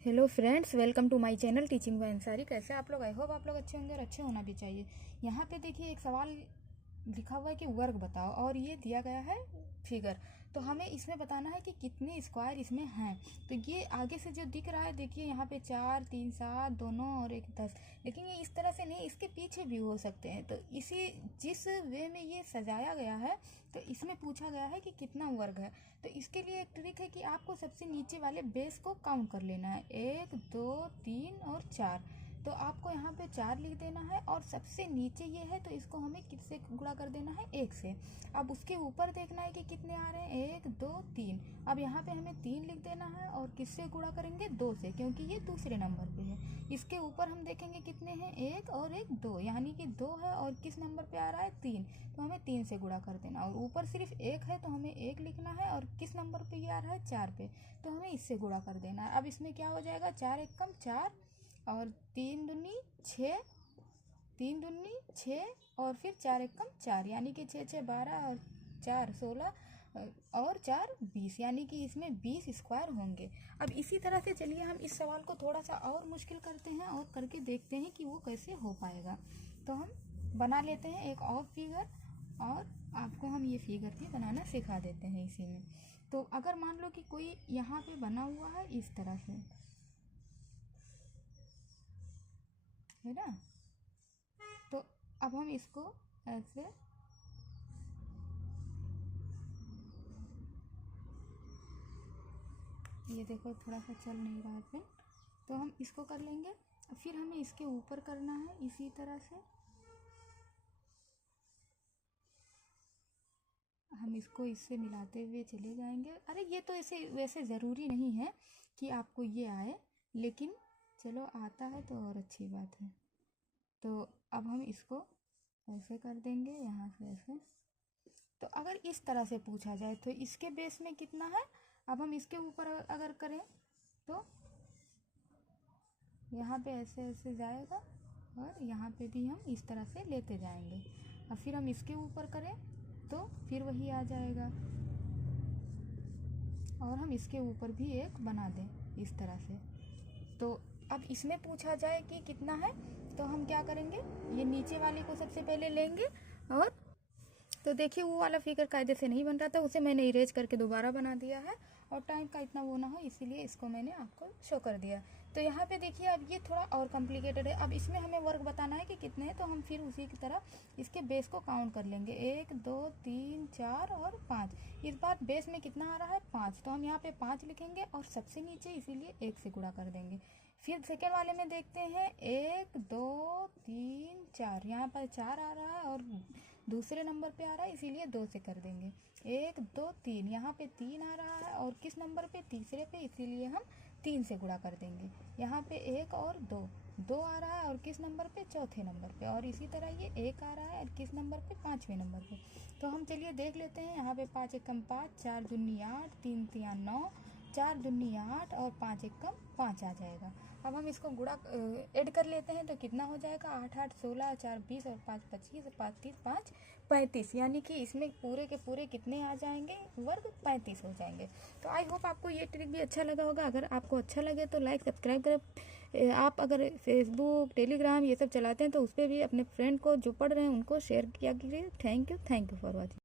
Hello friends, welcome to my channel teaching by Ansari. कैसे आप लोग? आई होप आप लोग अच्छे होंगे और अच्छे होना भी चाहिए। यहाँ पे देखिए एक सवाल लिखा हुआ है कि वर्ग बताओ और ये दिया गया है फिगर। तो हमें इसमें बताना है कि कितने स्क्वायर इसमें हैं। तो ये आगे से जो दिख रहा है देखिए यहाँ पे 4, 3, 7, 2, 9 और 1, 10। लेकिन ये इस तरह से नहीं, इसके पीछे भी हो सकते हैं। तो इसी जिस वे में ये सजाया गया है तो इसमें पूछा गया है कि कितना वर्ग है। तो इसके लिए एक ट्रिक है कि आपको सबसे नीचे वाले बेस को काउंट कर लेना है, 1, 2, 3 और 4। तो आपको यहाँ पे 4 लिख देना है और सबसे नीचे ये है तो इसको हमें किससे गुणा कर देना है? 1 से। अब उसके ऊपर देखना है कि कितने आ रहे हैं, 1, 2, 3। अब यहाँ पे हमें 3 लिख देना है और किससे गुणा करेंगे? 2 से, क्योंकि ये दूसरे नंबर पे है। इसके ऊपर हम देखेंगे कितने हैं, 1 और 1 2, यानी कि 2 है और किस नंबर पे आ रहा है? 3। तो हमें 3 से गुणा कर देना। और ऊपर सिर्फ 1 है तो हमें 1 लिखना है और किस नंबर पे ये आ रहा है? 4 पे। तो हमें इससे गुणा कर देना है। अब इसमें क्या हो जाएगा? 4 एक कम 4 और 3 दूनी 6, 3 दूनी 6 और फिर 4 एक कम 4, यानी कि 6 6 12 और 4 16 और 4 20, यानी कि इसमें 20 स्क्वायर होंगे। अब इसी तरह से चलिए हम इस सवाल को थोड़ा सा और मुश्किल करते हैं और करके देखते हैं कि वो कैसे हो पाएगा। तो हम बना लेते हैं एक और फिगर और आपको हम ये फिगर भी बनाना सिखा देते हैं इसी में। तो अगर मान लो कि कोई यहाँ पे बना हुआ है इस तरह से, है ना? तो अब हम इसको ऐसे ये देखो थोड़ा सा चल नहीं रहा है पेन, तो हम इसको कर लेंगे। फिर हमें इसके ऊपर करना है इसी तरह से। हम इसको इससे मिलाते हुए चले जाएंगे। अरे ये तो ऐसे वैसे ज़रूरी नहीं है कि आपको ये आए, लेकिन चलो आता है तो और अच्छी बात है। तो अब हम इसको ऐसे कर देंगे, यहाँ से ऐसे। तो अगर इस तरह से पूछा जाए तो इसके बेस में कितना है? अब हम इसके ऊपर अगर करें तो यहाँ पे ऐसे ऐसे जाएगा और यहाँ पे भी हम इस तरह से लेते जाएंगे। और फिर हम इसके ऊपर करें तो फिर वही आ जाएगा और हम इसके ऊपर भी एक बना दें इस तरह से। तो अब इसमें पूछा जाए कि कितना है तो हम क्या करेंगे, ये नीचे वाले को सबसे पहले लेंगे। और तो देखिए वो वाला फिगर कायदे से नहीं बन रहा था, उसे मैंने इरेज करके दोबारा बना दिया है और टाइम का इतना वो ना हो इसीलिए इसको मैंने आपको शो कर दिया। तो यहाँ पे देखिए अब ये थोड़ा और कॉम्प्लिकेटेड है। अब इसमें हमें वर्ग बताना है कि कितने हैं, तो हम फिर उसी की तरह इसके बेस को काउंट कर लेंगे, 1, 2, 3, 4 और 5। इस बार बेस में कितना आ रहा है? 5। तो हम यहाँ पे 5 लिखेंगे और सबसे नीचे इसीलिए 1 से गुणा कर देंगे। फिर सेकेंड वाले में देखते हैं, 1, 2, 3, 4, यहाँ पर 4 आ रहा है और दूसरे नंबर पे आ रहा है इसीलिए 2 से कर देंगे। 1, 2, 3, यहाँ पे 3 आ रहा है और किस नंबर पे? तीसरे पे, इसीलिए हम 3 से गुणा कर देंगे। यहाँ पे 1 और 2, 2 आ रहा है और किस नंबर पे? चौथे नंबर पे। और इसी तरह ये 1 आ रहा है और किस नंबर पे? 5वें नंबर पे। तो हम चलिए देख लेते हैं। यहाँ पे 5 एक कम 5, 4 दूनी 8, 3 तिया 9, 4 दूनी 8 और 5 एक कम 5 आ जाएगा। अब हम इसको गुणा ऐड कर लेते हैं तो कितना हो जाएगा? 8 8 16, 4 20 और 5 25 और 5 30 5 35, यानी कि इसमें पूरे के पूरे कितने आ जाएंगे? वर्ग 35 हो जाएंगे। तो आई होप आपको ये ट्रिक भी अच्छा लगा होगा। अगर आपको अच्छा लगे तो लाइक सब्सक्राइब करें। आप अगर फेसबुक टेलीग्राम ये सब चलाते हैं तो उस पर भी अपने फ्रेंड को जो पढ़ रहे हैं उनको शेयर किया कीजिए। Thank you for watching.